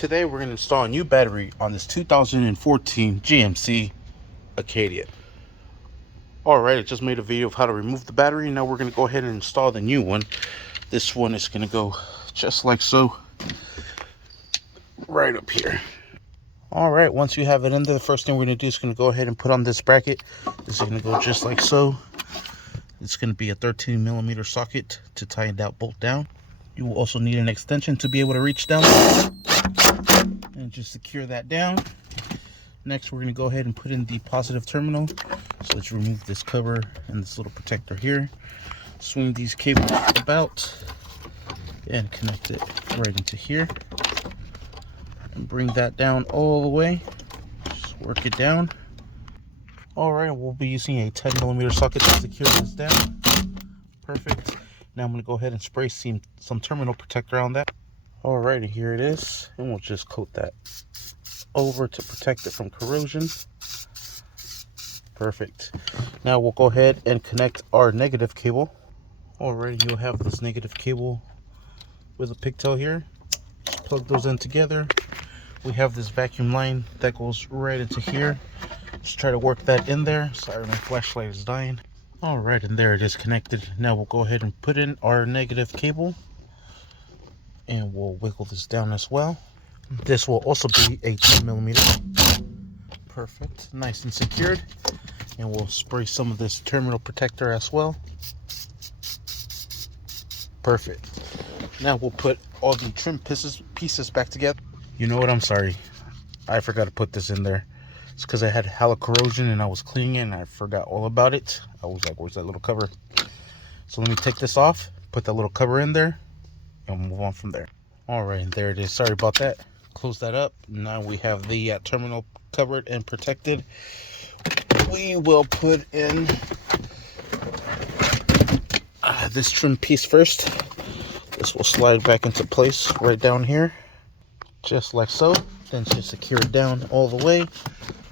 Today we're going to install a new battery on this 2014 GMC Acadia. Alright, I just made a video of how to remove the battery. Now we're going to go ahead and install the new one. This one is going to go just like so, right up here. Alright, once you have it in there, the first thing we're going to do is going to go ahead and put on this bracket. This is going to go just like so. It's going to be a 13mm socket to tie that bolt down. You will also need an extension to be able to reach down and just secure that down. Next, we're going to go ahead and put in the positive terminal. So let's remove this cover and this little protector here. Swing these cables about and connect it right into here. And bring that down all the way. Just work it down. Alright, we'll be using a 10mm socket to secure this down. Perfect. Now I'm going to go ahead and spray some terminal protector on that. Alrighty, here it is. And we'll just coat that over to protect it from corrosion. Perfect. Now we'll go ahead and connect our negative cable. Alrighty, you'll have this negative cable with a pigtail here. Just plug those in together. We have this vacuum line that goes right into here. Just try to work that in there. Sorry, my flashlight is dying. Alright, and there it is connected. Now we'll go ahead and put in our negative cable. And we'll wiggle this down as well. This will also be a 10mm. Perfect. Nice and secured. And we'll spray some of this terminal protector as well. Perfect. Now we'll put all the trim pieces back together. You know what? I'm sorry. I forgot to put this in there. It's because I had halo corrosion and I was cleaning it and I forgot all about it. I was like, where's that little cover? So let me take this off, put that little cover in there, and move on from there. Alright, and there it is. Sorry about that. Close that up. Now we have the terminal covered and protected. We will put in this trim piece first. This will slide back into place right down here, just like so. Then just secure it down all the way.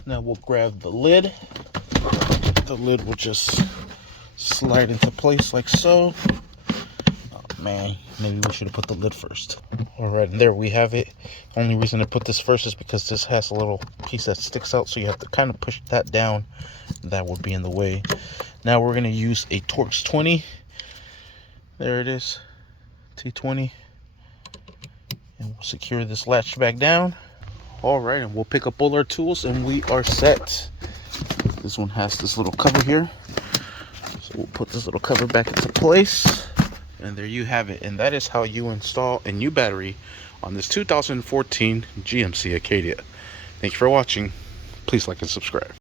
Now we'll grab the lid. The lid will just slide into place like so. Oh man, maybe we should have put the lid first. Alright, and there we have it. Only reason I put this first is because this has a little piece that sticks out, so you have to kind of push that down. That would be in the way. Now we're going to use a Torx 20. There it is, T20. And we'll secure this latch back down. Alright, and we'll pick up all our tools and we are set. This one has this little cover here. So we'll put this little cover back into place. And there you have it. And that is how you install a new battery on this 2014 GMC Acadia. Thank you for watching. Please like and subscribe.